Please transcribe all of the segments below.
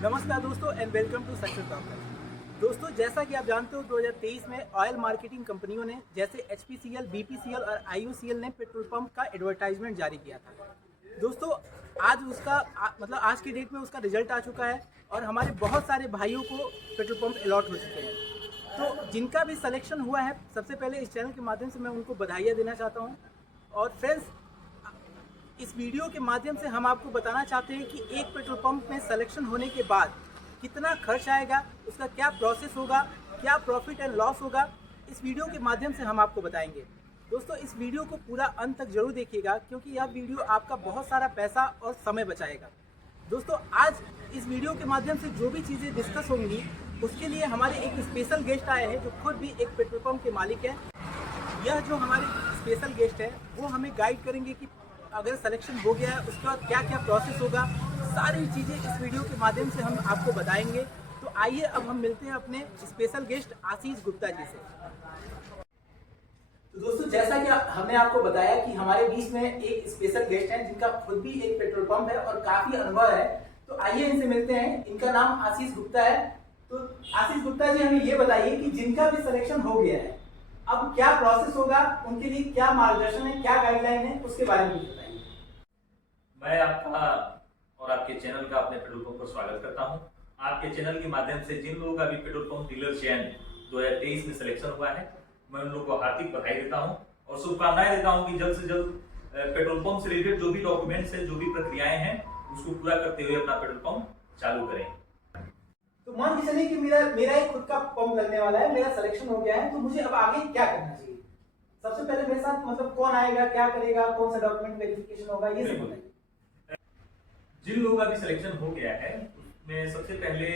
नमस्कार दोस्तों and welcome to success talker. दोस्तों, जैसा कि आप जानते हो 2023 में ऑयल मार्केटिंग कंपनियों ने जैसे HPCL, BPCL और IOCL ने पेट्रोल पंप का एडवर्टाइजमेंट जारी किया था। दोस्तों, आज उसका मतलब आज की डेट में उसका रिजल्ट आ चुका है और हमारे बहुत सारे भाइयों को पेट्रोल पंप अलॉट हो चुके हैं। तो जिनका भी सिलेक्शन हुआ है, सबसे पहले इस चैनल के माध्यम से मैं उनको बधाइयाँ देना चाहता हूँ। और फ्रेंड्स, इस वीडियो के माध्यम से हम आपको बताना चाहते हैं कि एक पेट्रोल पंप में सिलेक्शन होने के बाद कितना खर्च आएगा, उसका क्या प्रोसेस होगा, क्या प्रॉफिट एंड लॉस होगा, इस वीडियो के माध्यम से हम आपको बताएंगे। दोस्तों, इस वीडियो को पूरा अंत तक जरूर देखिएगा क्योंकि यह वीडियो आपका बहुत सारा पैसा और समय बचाएगा। दोस्तों, आज इस वीडियो के माध्यम से जो भी चीज़ें डिस्कस होंगी उसके लिए हमारे एक स्पेशल गेस्ट आए हैं जो खुद भी एक पेट्रोल पंप के मालिक हैं। यह जो हमारे स्पेशल गेस्ट है वो हमें गाइड करेंगे कि अगर सिलेक्शन हो गया है उसके बाद क्या क्या प्रोसेस होगा, सारी चीज़ें इस वीडियो के माध्यम से हम आपको बताएंगे। तो आइए अब हम मिलते हैं अपने स्पेशल गेस्ट आशीष गुप्ता जी से। तो दोस्तों, जैसा कि हमने आपको बताया कि हमारे बीच में एक स्पेशल गेस्ट है जिनका खुद भी एक पेट्रोल पंप है और काफी अनुभव है। तो आइए इनसे मिलते हैं। इनका नाम आशीष गुप्ता है। तो आशीष गुप्ता जी, हमें ये बताइए कि जिनका भी सिलेक्शन हो गया है अब क्या प्रोसेस होगा, उनके लिए क्या मार्गदर्शन है, क्या गाइडलाइन है, उसके बारे में बताइए। मैं आपका और आपके चैनल का अपने पेट्रोल पंप पर स्वागत करता हूं। आपके चैनल के माध्यम से जिन लोगों का भी पेट्रोल पंप डीलर चयन 2023 में सिलेक्शन हुआ है, मैं उन लोगों को हार्दिक बधाई देता हूं और शुभकामनाएं देता हूं कि जल्द से जल्द पेट्रोल पंप से रिलेटेड जो भी डॉक्यूमेंट्स है, जो भी प्रक्रियाएं हैं, उसको पूरा करते हुए अपना पेट्रोल पंप चालू करें। तो मान के चलिए कि मेरा एक खुद का पंप लगने वाला है, मेरा सिलेक्शन हो गया है, तो मुझे अब आगे क्या करना चाहिए? सबसे पहले मेरे साथ मतलब कौन आएगा, क्या करेगा, कौन सा डॉक्यूमेंट वेरिफिकेशन होगा, ये सब बताइए। जिन लोगों का भी सिलेक्शन हो गया है उसमें सबसे पहले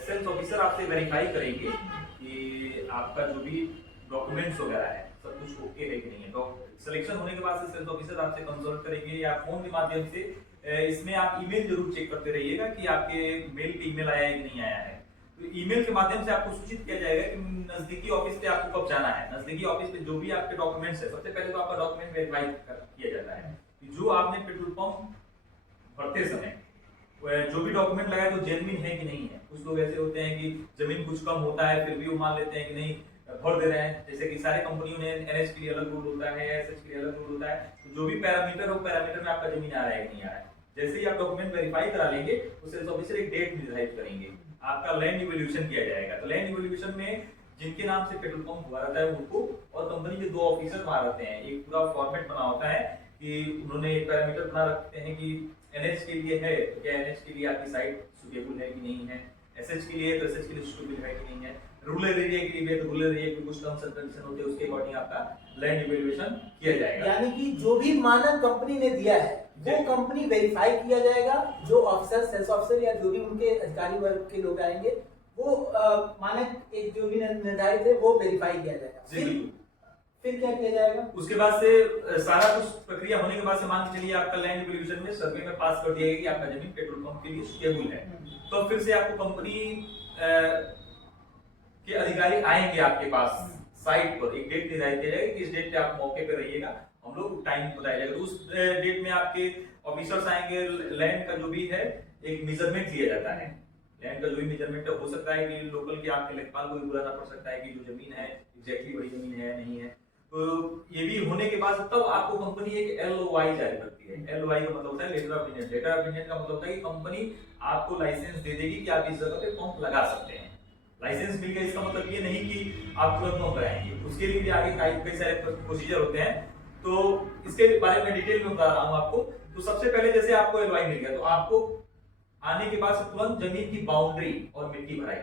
सेल्स ऑफिसर आपसे वेरीफाई करेंगे कि आपका जो भी डॉक्यूमेंट्स वगैरह है सब कुछ ओके है कि नहीं है। तो सिलेक्शन होने के बाद से सेल्स ऑफिसर आपसे कंसल्ट करेंगे या फोन के माध्यम से। इसमें आप ईमेल जरूर चेक करते रहिएगा कि आपके मेल पे ईमेल आया है कि नहीं आया है। तो ईमेल के माध्यम से आपको सूचित किया जाएगा कि नजदीकी ऑफिस पे आपको कब जाना है। नजदीकी ऑफिस पे जो भी आपके डॉक्यूमेंट्स है, सबसे पहले तो आपका डॉक्यूमेंट वेरीफाई किया जाता है कि जो आपने पेट्रोल पंप भरते समय जो भी डॉक्यूमेंट लगाए तो जेन्युइन है कि नहीं है। कुछ लोग ऐसे होते हैं कि जमीन कुछ कम होता है फिर भी वो मान लेते हैं कि नहीं भर दे रहे हैं। जैसे कि सारे कंपनियों ने NH के लिए अलग रूल होता है, SH के लिए अलग रूल होता है। तो जो भी पैरामीटर हो, पैरामीटर में आपका जमीन आ रहा है कि नहीं आ रहा है। जैसे ही आप डॉक्यूमेंट वेरीफाई करा लेंगे तो सेल्स ऑफिसर एक डेट निर्धारित करेंगे, आपका लैंड इवैल्यूएशन किया जाएगा। तो लैंड इवैल्यूएशन में जिनके नाम से पेट्रोल पंप हुआ रहता है उनको और कंपनी के 2 ऑफिसर वहां रहते हैं। एक पूरा फॉर्मेट बना होता है कि उन्होंने एक पैरामीटर बना रखते हैं कि NH के लिए है तो क्या NH के लिए आपकी साइट सुटेबल है कि नहीं है, SH के लिए तो SH के लिए सुटेबल है कि नहीं है, रूरल एरिया के लिए तो रूरल एरिया के कुछ टर्म्स एंड कंडीशन होते हैं, उसके अकॉर्डिंग आपका लैंड इवैल्यूएशन किया जाएगा। यानी कि जो भी मानक कंपनी ने दिया है वो कंपनी वेरीफाई किया जाएगा। जो ऑफिसर, सेल्स ऑफिसर या जो भी उनके अधिकारी वर्ग के लोग आएंगे वो मानक एक जो भी निर्धारित है वो वेरीफाई किया जाएगा। फिर क्या किया जाएगा? उसके बाद से सारा कुछ प्रक्रिया होने के बाद से मान के चलिए आपका लैंड इवैल्यूएशन में सर्वे में पास कर दिया गया कि आपका जमीन पेट्रोल पंप के लिए सुटेबल है। तो फिर से आपको कंपनी के अधिकारी आएंगे आपके पास साइट पर। एक डेट निर्धारित किया जाएगा कि इस डेट पे आप मौके पर रहिएगा, हम लोग टाइम बताया जाएगा। उस डेट में आपके ऑफिसर्स आएंगे, लैंड का जो भी है एक मेजरमेंट लिया जाता है। लैंड का जो भी मेजरमेंट हो सकता है कि लोकल के आपके लेखपाल को भी बुलाना पड़ सकता है कि जो जमीन है एग्जैक्टली वही जमीन है नहीं है। तो ये भी होने के बाद तब आपको कंपनी एक LOI जारी करती है। LOI का मतलब होता है letter of intent. Letter of intent का मतलब होता है कि कंपनी आपको लाइसेंस दे देगी कि आप इस जगह पे पंप लगा सकते हैं। लाइसेंस मिल गया इसका मतलब ये नहीं कि आप तुरंत पंप लगाएंगे, उसके लिए भी आगे कई सारे प्रोसीजर होते हैं। तो इसके बारे में डिटेल में बता रहा हूँ आपको। तो सबसे पहले जैसे आपको LOI मिल गया तो आपको आने के बाद तुरंत जमीन की बाउंड्री और मिट्टी भराई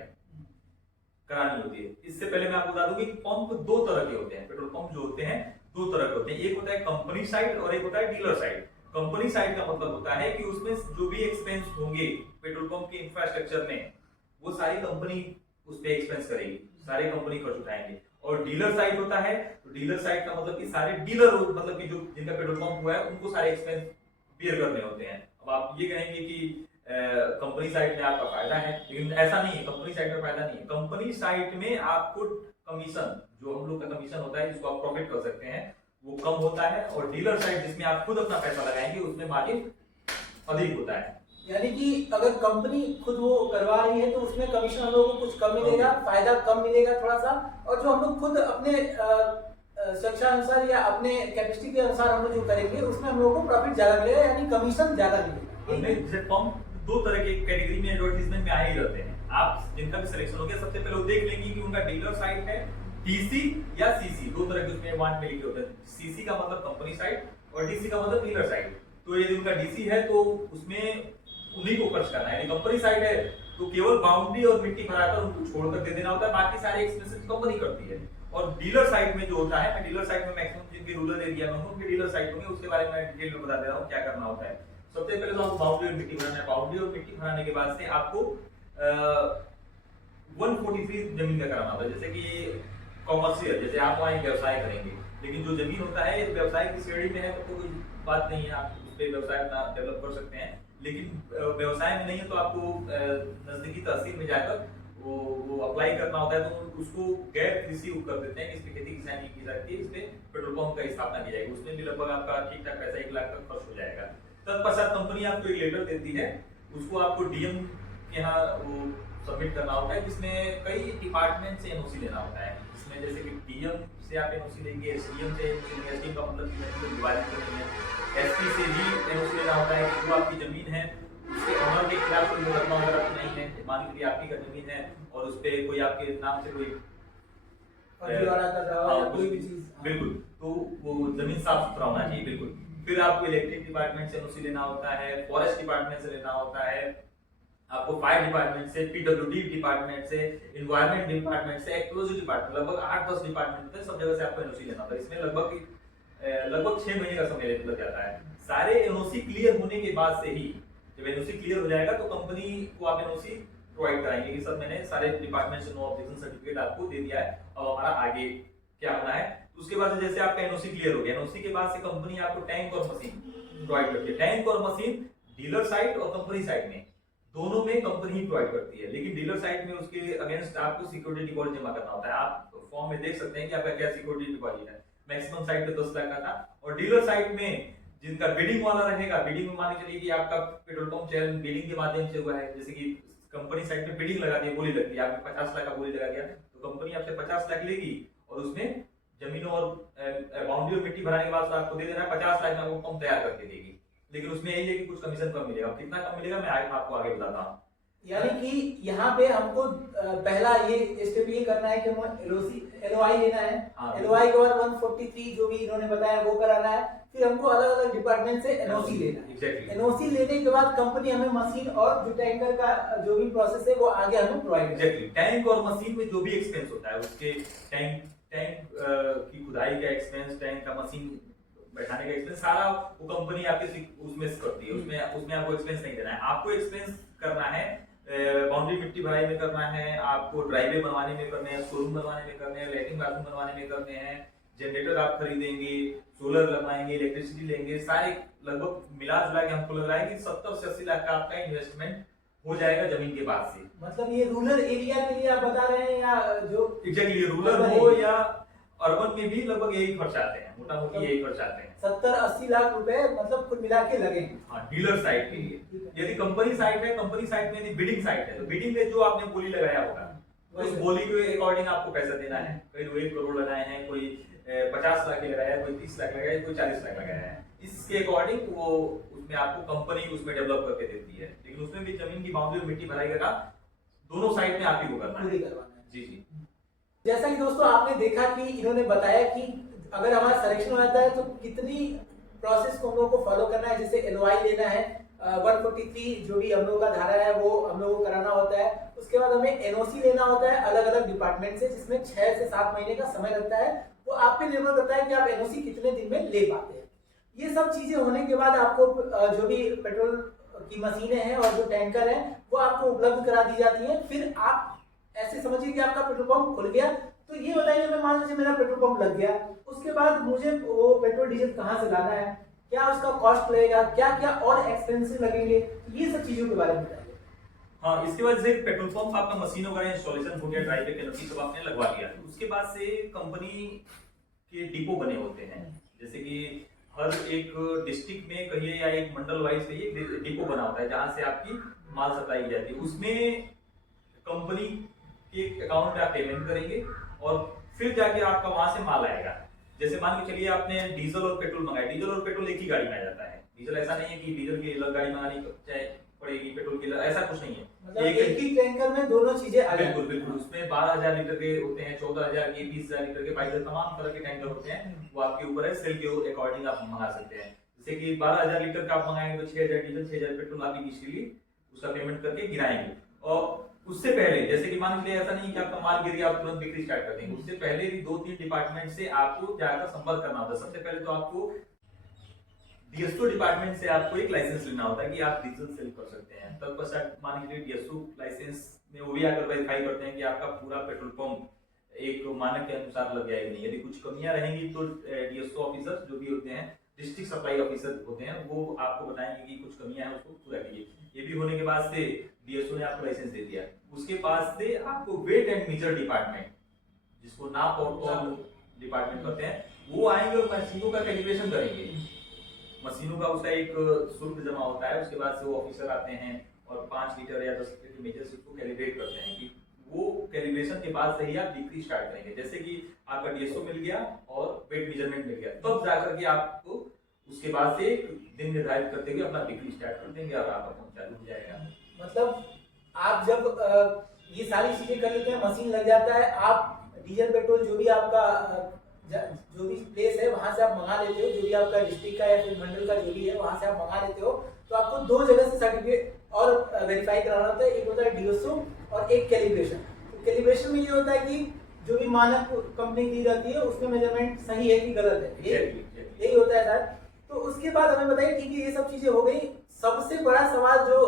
करानी होती है। इससे पहले मैं आपको बता दूं कि पंप 2 तरह के होते हैं। पेट्रोल पंप जो होते हैं 2 तरह के होते हैं। एक होता है कंपनी साइड और एक होता है डीलर साइड। कंपनी साइड का मतलब होता है कि उसमें जो भी एक्सपेंस होंगे पेट्रोल पंप के इंफ्रास्ट्रक्चर में वो सारी कंपनी उस पे एक्सपेंस करेगी, सारे कंपनी खर्च उठाएंगे। और डीलर साइड होता है तो डीलर साइड का मतलब कि सारे डीलर मतलब कि जो जिनका पेट्रोल पंप हुआ है उनको सारे एक्सपेंस बियर करने होते हैं। अब आप ये कहेंगे कि कंपनी साइड में आपका फायदा है, लेकिन ऐसा नहीं है। कंपनी साइड में फायदा नहीं है। कंपनी साइड में आपको कमीशन, जो हम लोग का कमीशन होता है जिसको आप प्रॉफिट कर सकते हैं, वो कम होता है। और डीलर साइड जिसमें आप खुद अपना पैसा लगाएंगे उसमें मार्जिन अधिक होता है। यानी कि अगर कंपनी खुद वो करवा रही है तो उसमें कमीशन हम लोगों को कुछ कम मिलेगा, फायदा कम मिलेगा थोड़ा सा, और जो हम लोग खुद अपने शिक्षा अनुसार या अपने कैपेसिटी के अनुसार हम लोग जो करेंगे उसमें हम लोगों को प्रॉफिट ज्यादा मिलेगा, यानी कमीशन ज्यादा मिलेगा। हमने जैसे फॉर्म दो तरह के कैटेगरी में एडवर्टाइजमेंट में आ ही रहते हैं। आप जिनका भी सिलेक्शन हो गया, सबसे पहले वो देख लेंगे कि उनका डीलर साइट है डीसी या सीसी, दो तरह के उसमें वांट में लिखे होते हैं। सीसी का मतलब कंपनी साइट और डीसी का मतलब डीलर साइट। तो यदि उनका डीसी है तो उसमें उन्हीं को खर्च करना है। यदि कंपनी साइट है तो केवल बाउंड्री और मिट्टी भराकर उनको छोड़कर दे देना होता है, बाकी सारे एक्सपेंसेस कंपनी करती है। और डीलर साइट में जो होता है, मैं डीलर साइट में मैक्सिमम जिनके रूरल एरिया में उनके डीलर साइट होंगे, उसके बारे में डिटेल में बता दे रहा हूँ क्या करना होता है। सबसे पहले तो आपको बाउंड्री और मिट्टी भराना है। बाउंड्री और मिट्टी भराने के बाद से आपको 143 जमीन का कराना होता है। जैसे कि कॉमर्शियल, जैसे आप वहाँ व्यवसाय करेंगे, लेकिन जो जमीन होता है व्यवसाय की श्रेणी में है तो कोई बात नहीं है, आप उस पर व्यवसाय अपना डेवलप कर सकते हैं। लेकिन व्यवसाय में नहीं है तो आपको नजदीकी तहसील में जाकर वो अप्लाई करना होता है। तो उसको गैर कृषि उपकर देते हैं कि इस पे खेती किसानी की जाती है, इस पे पेट्रोल पंप का स्थापना की जाएगी। उसमें भी लगभग आपका ठीक ठाक पैसा 1 लाख तक खर्च हो जाएगा। तत्पश्चात कंपनी आपको एक लेटर देती है, उसको आपको डीएम के यहाँ वो सबमिट करना होता है, जिसमें कई डिपार्टमेंट से एनओसी लेना होता है। इसमें जैसे कि डीएम से आप एनओसी लेंगे, एसडीएम से एनओसी लेंगे, एसडीएम का मतलब कि जमीन को विभाजित करेंगे, एसपी से भी एनओसी लेना होता है कि जो आपकी जमीन है उसके ऑनर के खिलाफ कोई मुकदमा वगैरह तो नहीं है। मान लीजिए आपकी का जमीन है और उस पे कोई आपके नाम से कोई फर्जीवाड़ा कर रहा हो या कोई भी चीज, बिल्कुल, तो वो जमीन साफ सुथरा होना चाहिए, बिल्कुल। फिर आपको इलेक्ट्रिक डिपार्टमेंट से एनओसी लेना होता है, फॉरेस्ट डिपार्टमेंट से लेना होता है, आपको फायर डिपार्टमेंट से, पीडब्ल्यूडी डिपार्टमेंट से, एनवायरमेंट डिपार्टमेंट से, एक्सप्लोजिव डिपार्टमेंट, लगभग 8-10 डिपार्टमेंट होते हैं, सब जगह से आपको एनओसी लेना होता है। इसमें लगभग 6 महीने का समय लग जाता है। सारे एनओसी क्लियर होने के बाद से ही, जब एनओसी क्लियर हो जाएगा तो कंपनी को आप एनओसी प्रोवाइड कराएंगे कि सर मैंने सारे डिपार्टमेंट से नो ऑब्जेक्शन सर्टिफिकेट आपको दे दिया है, अब हमारा आगे क्या होना है। उसके बाद जैसे आपका एनओसी क्लियर हो गया, एनओसी के बाद से कंपनी आपको टैंक और मशीन प्रोवाइड करती है। टैंक और मशीन डीलर साइट और कंपनी साइट में दोनों में कंपनी ही प्रोवाइड करती है, लेकिन डीलर साइट में उसके अगेंस्ट आपको सिक्योरिटी डिपॉजिट जमा करना होता है। आप फॉर्म में देख सकते हैं कि आपका क्या सिक्योरिटी डिपॉजिट है। मैक्सिमम साइट पे 10 लाख का था, और डीलर साइट में जिनका बिडिंग वाला रहेगा, बिडिंग में मान के चलिए कि आपका पेट्रोल पंप चयन बिडिंग के माध्यम से हुआ है। जैसे कि कंपनी साइट में बिडिंग लगा दी, बोली लगती है, आपने 50 लाख का बोली लगा दिया तो कंपनी आपसे 50 लाख लेगी और उसमें जमीनों और बाउंड्री और मिट्टी भराने के बाद आपको दे देना है 50 लाख में, वो पंप तैयार करके देगी। लेकिन उसमें यही है कि कुछ कमीशन कम मिलेगा। कितना कम मिलेगा मैं आपको आगे बताता हूँ। यानी कि यहाँ पे हमको पहला ये स्टेप ये करना है कि एलओआई लेना है। एलओआई के बाद 143 जो भी इन्होंने बताया वो कराना है। फिर हमको अलग अलग डिपार्टमेंट से एनओसी लेना है। एनओसी लेने के बाद कंपनी हमें मशीन और जो टैंकर का जो भी प्रोसेस है वो आगे हमें प्रोवाइड करेगी। टैंक और मशीन में जो भी एक्सपेंस होता है, उसके टैंक की खुदाई का एक्सपेंस, टैंक का मशीन बैठाने का एक्सपेंस, सारा वो कंपनी आपके उसमें करती है। उसमें आपको एक्सपेंस नहीं देना है। आपको एक्सपेंस करना है बाउंड्री मिट्टी भराई में करना है, आपको ड्राइवे बनवाने में करने हैं, शोरूम बनवाने में करने हैं, लैट्रिन बाथरूम बनवाने में करने हैं, जनरेटर आप खरीदेंगे, सोलर लगवाएंगे, इलेक्ट्रिसिटी लेंगे, सारे लगभग मिला जुला के हमको लग रहा है कि 70 से 80 लाख का आपका इन्वेस्टमेंट हो जाएगा जमीन के बाद से। मतलब ये रूरल एरिया के लिए आप बता रहे हैं या जो एग्जैक्टली रूरल हो या अर्बन में भी लगभग यही खर्च आते हैं, मोटा मोटी यही खर्च आते हैं। 70-80 लाख रुपए मतलब कुल मिला के लगेंगे। हाँ, डीलर साइट के लिए। यदि कंपनी साइट है, कंपनी साइट में यदि बिडिंग साइट है तो बिडिंग में जो आपने बोली लगाया होगा उस बोली के अकॉर्डिंग आपको पैसा देना है। कोई 1 करोड़ लगाए हैं, कोई 50 लाख लगाया है, कोई 30 लाख लगाया है, कोई 40 लाख लगाया है। इसके अकॉर्डिंग वो उसमें आपको कंपनी उसमें डेवलप करके देती है। लेकिन उसमें भी जमीन की बाउंड्री और मिट्टी भराई का दोनों साइड में आप ही को करना है। जी जी। जैसा कि दोस्तों आपने देखा कि इन्होंने बताया कि अगर हमारा सिलेक्शन हो जाता है तो कितनी प्रोसेस को हम लोग को फॉलो करना है। जैसे एलओआई लेना है, 143 जो भी हम लोग का धारा है वो हम लोग को कराना होता है। उसके बाद हमें एनओसी लेना होता है अलग अलग डिपार्टमेंट से, जिसमें 6 से 7 महीने का समय लगता है। वो आप पे निर्भर करता है कि आप एनओसी कितने दिन में ले पाते हैं। ये सब चीजें होने के बाद आपको जो भी पेट्रोल की मशीनें हैं और जो टैंकर है वो आपको उपलब्ध करा दी जाती है। फिर आप ऐसे समझिए कि आपका पेट्रोल पंप खुल गया। तो ये बताइए, मैं मान लीजिए मेरा पेट्रोल पंप लग गया, उसके बाद मुझे वो पेट्रोल डीजल कहाँ से लाना है, क्या उसका कॉस्ट लगेगा, क्या क्या और एक्सपेंसिव लगेंगे, ये सब चीजों के बारे में बताइए। हाँ, इसके बाद से पेट्रोल पंप आपका मशीन वगैरह इंस्टॉलेशन हो गया, ड्राइवे के नोटिस सब आपने लगवा लिया। उसके बाद से कंपनी के डिपो बने होते हैं। जैसे कि हर एक डिस्ट्रिक्ट में कहिए या एक मंडल वाइज कहिए डिपो बना होता है जहां से आपकी माल सप्लाई की जाती है। उसमें कंपनी के अकाउंट में आप पेमेंट करेंगे और फिर जाके आपका वहां से माल आएगा। जैसे मान के चलिए आपने डीजल और पेट्रोल मंगाया, डीजल और पेट्रोल एक ही गाड़ी में आ जाता है। डीजल ऐसा नहीं है कि डीजल की अलग गाड़ी मंगानी पड़ेगी, पेट्रोल की ऐसा कुछ नहीं है। मतलब एक ही टैंकर में दोनों चीजें आ जाती हैं। बिल्कुल बिल्कुल, उसमें 12,000 लीटर के होते हैं, 14,000 के, 20,000 लीटर के, 22,000 तमाम तरह के टैंकर होते हैं। वो आपके ऊपर है, सेल के अकॉर्डिंग आप मंगा सकते हैं। जैसे कि 12,000 लीटर का आप मंगाएंगे तो 6,000 डीजल, 6,000 पेट्रोल आप इनिशियली उसका पेमेंट करके गिराएंगे। और उससे पहले जैसे कि मान लीजिए ऐसा नहीं कि आपका माल गिर गया आप तुरंत बिक्री स्टार्ट कर देंगे, उससे पहले भी 2-3 डिपार्टमेंट से आपको जाकर संपर्क करना होता है। सबसे पहले तो आपको डीएसओ डिपार्टमेंट से आपको एक लाइसेंस लेना होता है कि आप डीजल सेल कर सकते हैं। तब पश्चात मान लीजिए डीएसओ लाइसेंस में वो भी आकर वेरीफाई करते हैं कि आपका पूरा पेट्रोल पंप एक मानक के अनुसार लग जाएगा नहीं। यदि कुछ कमियां रहेंगी तो डीएसओ ऑफिसर जो भी होते हैं, डिस्ट्रिक्ट सप्लाई ऑफिसर होते हैं, वो आपको बताएंगे कि कुछ कमियां हैं उसको पूरा कीजिए। ये भी होने के बाद से डीएसओ ने आपको लाइसेंस दे दिया, उसके पास से आपको वेट एंड मेजर डिपार्टमेंट, जिसको नाप और तौल डिपार्टमेंट कहते हैं, वो आएंगे और मशीनों का कैलिब्रेशन करेंगे। मशीनों का उसका एक शुल्क जमा होता है, उसके बाद से वो ऑफिसर आते हैं और 5 लीटर या 10 लीटर के मेजर से उसको कैलिब्रेट करते हैं कि वो कैलिब्रेशन के बाद से ही आप बिक्री स्टार्ट करेंगे। जैसे कि आपका डीएसओ मिल गया और वेट मेजरमेंट मिल गया, तब जाकर के आपको उसके बाद से एक दिन निर्धारित करते हुए अपना बिक्री स्टार्ट कर देंगे और आपका काम चालू हो जाएगा। मतलब आप जब ये सारी चीजें कर लेते हैं, मशीन लग जाता है, आप डीजल पेट्रोल जो भी आपका जो भी प्लेस है वहां से आप मंगा लेते हो, जो भी आपका डिस्ट्रिक्ट का या फिर मंडल का जो भी है वहां से आप मंगा लेते हो। तो आपको 2 जगह से सर्टिफिकेट और वेरीफाई कराना होता है, एक होता है डीएसओ और एक कैलिब्रेशन। तो कैलिब्रेशन में ये होता है कि जो भी मानक कंपनी दी रहती है उसमें मेजरमेंट सही है कि गलत है, यही होता है सर। तो उसके बाद हमें बताइए, ठीक है ये सब चीजें हो गई, सबसे बड़ा सवाल जो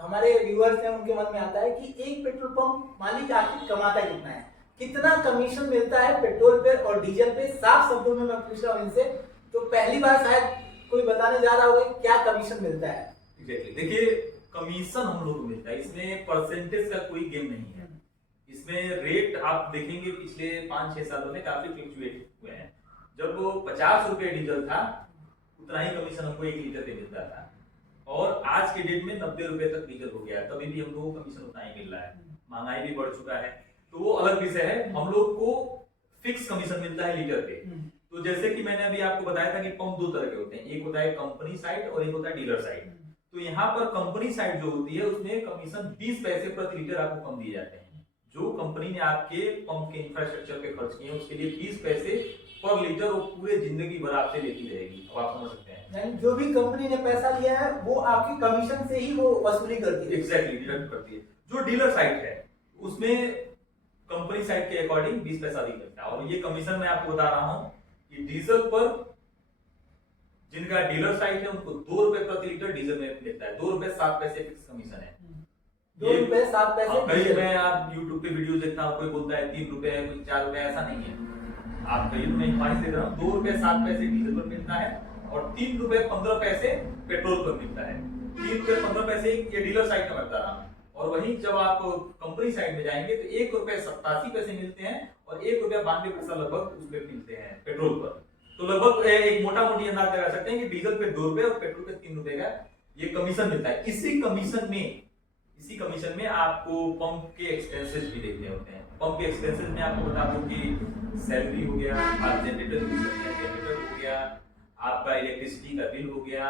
हमारे व्यूअर्स हैं उनके मन में आता है कि एक पेट्रोल पंप मालिक आखिर कमाता कितना है, कितना कमीशन मिलता है पेट्रोल पे और डीजल पे। साफ शब्दों में मैं पूछ रहा हूँ इनसे, तो पहली बार शायद कोई बताने जा रहा होगा क्या कमीशन मिलता है। देखिए कमीशन हम लोग को मिलता है, इसमें परसेंटेज का कोई गेम नहीं है। इसमें रेट आप देखेंगे पिछले 5-6 सालों में काफी फ्लक्चुएट हुए हैं। जब वो 50 रुपए डीजल था उतना ही कमीशन हमको 1 लीटर पे मिलता था, और आज के डेट में 90 रुपए तक डीजल हो गया, तभी भी हमको कमीशन उतना ही मिल रहा है। महंगाई भी बढ़ चुका है, तो वो अलग विषय है। हम लोग को फिक्स कमीशन मिलता है लीटर पे। तो जैसे कि मैंने अभी आपको बताया था कि पंप 2 तरह के होते हैं, एक होता है कंपनी साइड और एक होता है डीलर साइड। तो यहाँ पर कंपनी साइड जो होती है उसमें कमीशन 20 पैसे प्रति लीटर आपको कम दिए जाते हैं। जो कंपनी ने आपके पंप के इंफ्रास्ट्रक्चर पे खर्च किए उसके लिए 20 पैसे पर लीटर वो पूरे जिंदगी भर आपसे लेती रहेगी। अब आप समझ सकते हैं, यानी जो भी कंपनी ने पैसा लिया है वो आपकी कमीशन से ही वो वसूली करती है। एग्जैक्टली डिडक्ट करती है। जो डीलर साइड है उसमें कंपनी साइड के अकॉर्डिंग 20 पैसा अधिक मिलता है। और ये कमीशन मैं आपको बता रहा हूं कि डीजल पर जिनका डीलर साइड है उनको 2 रुपए प्रति लीटर डीजल में मिलता है। 2 रुपए 7 पैसे फिक्स कमीशन है। 2 रुपए 7 पैसे। कई मैं आप यूट्यूब पे वीडियो देखता हूँ, कोई बोलता है 3 रुपए है, कोई 4 रुपए, ऐसा नहीं है। आप कहीं मैं इंक्वायरी दे रहा हूँ, 2 रुपए 7 पैसे डीजल पर मिलता है और 3 रुपए 15 पैसे पेट्रोल पर मिलता है। 3 रुपए 15 पैसे ये डीलर साइड का बता रहा हूँ। और वहीं जब आप कंपनी साइड में जाएंगे तो 1 रुपए 87 पैसे मिलते हैं और 1 रुपया 92 पैसा लगभग उसमें मिलते हैं पेट्रोल पर। तो लगभग एक मोटा मोटी अंदाज लगा सकते हैं कि डीजल पे 2 रुपए और पेट्रोल पे 3 रुपए का ये कमीशन मिलता है। इसी कमीशन में आपको पंप के एक्सपेंसेस भी देखने होते हैं। पंप के एक्सपेंसेस में आपको बता दूं कि सैलरी हो गया, आप जनरेटर हो गया, आपका इलेक्ट्रिसिटी का बिल हो गया,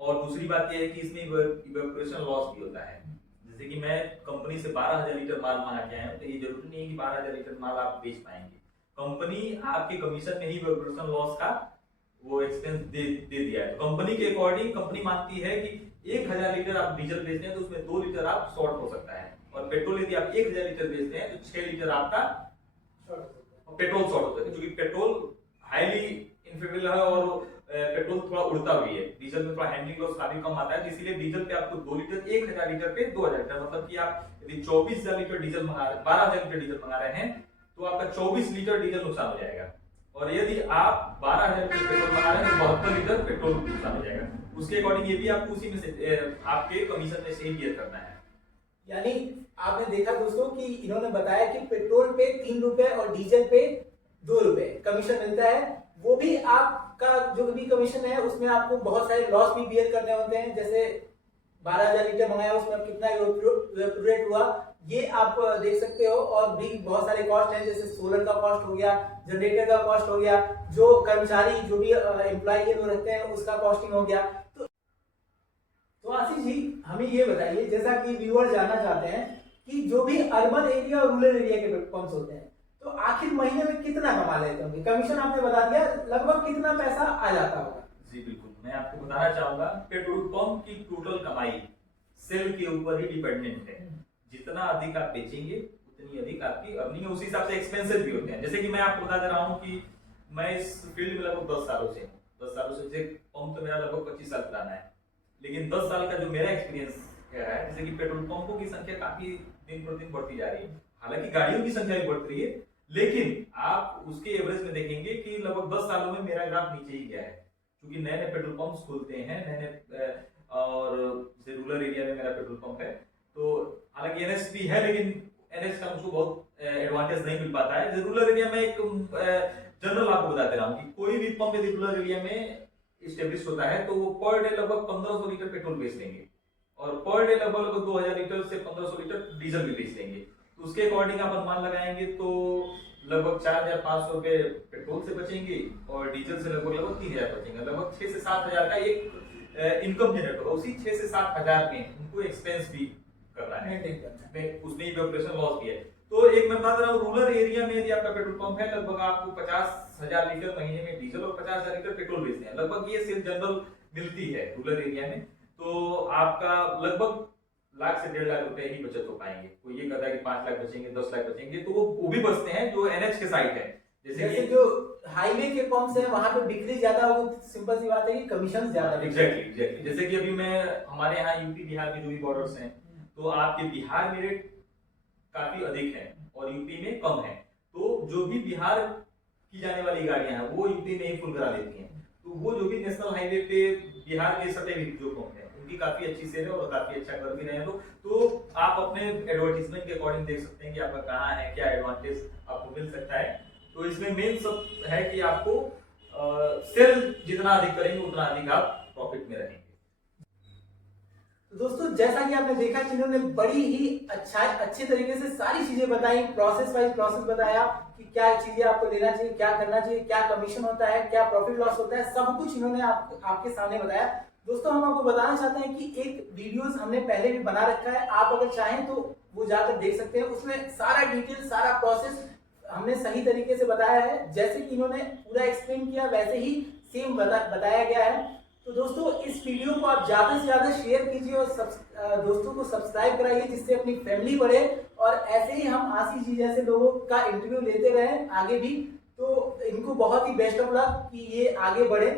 और दूसरी बात यह है कि इसमें इवेपोरेशन लॉस भी होता है। जैसे कि मैं कंपनी से 12,000 लीटर माल मंगा के आया हूं, तो ये जरूरी नहीं है कि 12,000 लीटर माल आप बेच पाएंगे। कंपनी आपके कमीशन में ही इवेपोरेशन लॉस का वो एक्सपेंस दे दिया है। तो कंपनी के अकॉर्डिंग कंपनी मानती है कि 1,000 लीटर आप डीजल बेचते हैं तो उसमें 2 लीटर आप शॉर्ट हो सकता है, और पेट्रोल यदि आप 1,000 लीटर बेचते हैं तो 6 लीटर आपका पेट्रोल शॉर्ट होता है, क्योंकि पेट्रोल हाईली इनफ्लेमेबल है और पेट्रोल थोड़ा उड़ता भी है। डीजल में थोड़ा हैंडलिंग लॉस काफी कम आता है, इसीलिए डीजल पे आपको 2 लीटर 1,000 लीटर पे 2,000 लीटर, मतलब कि आप यदि 24,000 लीटर डीजल मंगा रहे हैं, 12,000 लीटर डीजल मंगा रहे हैं तो आपका 24 लीटर डीजल नुकसान हो जाएगा। और यदि आप 12,000 लीटर पेट्रोल मंगा रहे हैं तो 72 लीटर पेट्रोल नुकसान हो जाएगा। उसके अकॉर्डिंग ये भी आपको उसी में से आपके कमीशन में से ही बियर करना है। यानी आपने देखा दोस्तों कि इन्होंने बताया कि पेट्रोल पे 3 रुपए और डीजल पे 2 रुपए कमीशन मिलता है, वो भी आप आपका जो भी कमीशन है उसमें आपको बहुत सारे लॉस भी बियर करने होते हैं, जैसे 12,000 लीटर मंगाया उसमें अब कितना इवेपोरेट हुआ ये आप देख सकते हो। और भी बहुत सारे कॉस्ट हैं, जैसे सोलर का कॉस्ट हो गया, जनरेटर का कॉस्ट हो गया, जो कर्मचारी जो भी एम्प्लॉय लोग रहते हैं उसका कॉस्टिंग हो गया। तो आशीष जी हमें ये बताइए, जैसा कि व्यूअर जानना चाहते हैं कि जो भी अर्बन एरिया और रूरल एरिया के पंप्स होते हैं तो आखिर महीने में कितना कमा लेते होंगे? कमीशन आपने बता दिया, लगभग कितना पैसा आ जाता होगा? जी बिल्कुल, मैं आपको बताना चाहूंगा पेट्रोल पंप की टोटल कमाई सेल के ऊपर ही डिपेंडेंट है। जितना अधिक आप बेचेंगे उतनी अधिक आपकी अर्निंग है, उसी हिसाब से एक्सपेंसेस भी होते हैं। जैसे कि मैं आपको बता दे रहा हूँ कि मैं इस फील्ड में लगभग 10 सालों से हूँ। 10 सालों से पंप तो मेरा लगभग 25 साल पुराना है, लेकिन 10 साल का जो मेरा एक्सपीरियंस है, जैसे कि पेट्रोल पंपों की संख्या काफी दिन प्रतिदिन बढ़ती जा रही है। हालांकि गाड़ियों की संख्या भी बढ़ रही है, लेकिन आप उसके एवरेज में देखेंगे कि लगभग 10 सालों में मेरा ग्राफ नीचे ही गया है, क्योंकि नए नए पेट्रोल पंप्स खुलते हैं, नए और जैसे रूरल एरिया में मेरा पेट्रोल पंप है। तो हालांकि एनएच भी है, लेकिन एनएच का मुझको बहुत एडवांटेज नहीं मिल पाता है। रूरल एरिया में एक जनरल आपको बता दे रहा हूँ कि कोई भी पंप यदि रूरल एरिया में स्टेब्लिश होता है तो वो पर डे लगभग 1500 लीटर पेट्रोल बेच देंगे और पर डे लगभग 2000 लीटर से 1500 लीटर डीजल भी बेच देंगे। तो उसके अकॉर्डिंग आप अनुमान लगाएंगे तो लगभग 4500 रुपए पेट्रोल से बचेंगे और डीजल से लगभग 3000 बचेंगे। लगभग 6 से 7000 का एक इनकम जनरेट होगा। उसी 6 से 7000 में उनको एक्सपेंस भी करना है, उसमें इवेपोरेशन लॉस भी है। तो एक मैं बता रहा हूँ, रूरल एरिया में यदि आपका पेट्रोल पंप है, लगभग आपको 50,000 लीटर महीने में डीजल और 50,000 लीटर पेट्रोल बेचते हैं। लगभग ये सेल जनरल मिलती है रूरल एरिया में। तो आपका लगभग लाख से 1.5 लाख रुपए ही बचत हो पाएंगे। कोई ये कहता है कि 5 लाख बचेंगे, 10 लाख बचेंगे, तो वो भी बचते हैं जो एनएच के साइड है। जैसे जो हाईवे के पंप्स हैं वहां पे बिक्री ज्यादा हो, सिंपल सी बात है कि कमीशन ज्यादा। एग्जैक्टली। जैसे कि अभी मैं हमारे यहाँ यूपी बिहार के जो भी बॉर्डर्स हैं, तो आपके बिहार में रेट काफी अधिक है और यूपी में कम है। तो जो भी बिहार की जाने वाली गाड़ियां हैं वो यूपी में ही फुल करा लेती हैं। तो वो जो भी नेशनल हाईवे पे बिहार के सटे हुए जो पंप है उनकी काफी अच्छी सेल है और काफी अच्छा कर भी रहे हैं। तो आप अपने एडवर्टीजमेंट के अकॉर्डिंग देख सकते हैं कि आपका कहाँ है, क्या एडवांटेज आपको मिल सकता है। तो इसमें मेन सब है कि आपको सेल जितना अधिक करेंगे उतना अधिक आप प्रॉफिट में रहेंगे। तो दोस्तों जैसा कि आपने देखा कि इन्होंने बड़ी ही अच्छे तरीके से सारी चीजें बताई, प्रोसेस वाइज प्रोसेस बताया कि क्या चीजें आपको लेना चाहिए, क्या करना चाहिए, क्या कमीशन होता है, क्या प्रॉफिट लॉस होता है, सब कुछ इन्होंने आपके सामने बताया। दोस्तों हम आपको बताना चाहते हैं कि एक वीडियोस हमने पहले भी बना रखा है, आप अगर चाहें तो वो जाकर देख सकते हैं। उसमें सारा डिटेल, सारा प्रोसेस हमने सही तरीके से बताया है। जैसे कि इन्होंने पूरा एक्सप्लेन किया वैसे ही सेम बताया गया है। तो दोस्तों इस वीडियो को आप ज्यादा से ज्यादा शेयर कीजिए और दोस्तों को सब्सक्राइब कराइए, जिससे अपनी फैमिली बढ़े और ऐसे ही हम आशीष जी जैसे लोगों का इंटरव्यू लेते रहें आगे भी। तो इनको बहुत ही बेस्ट ऑफ लक कि ये आगे बढ़े।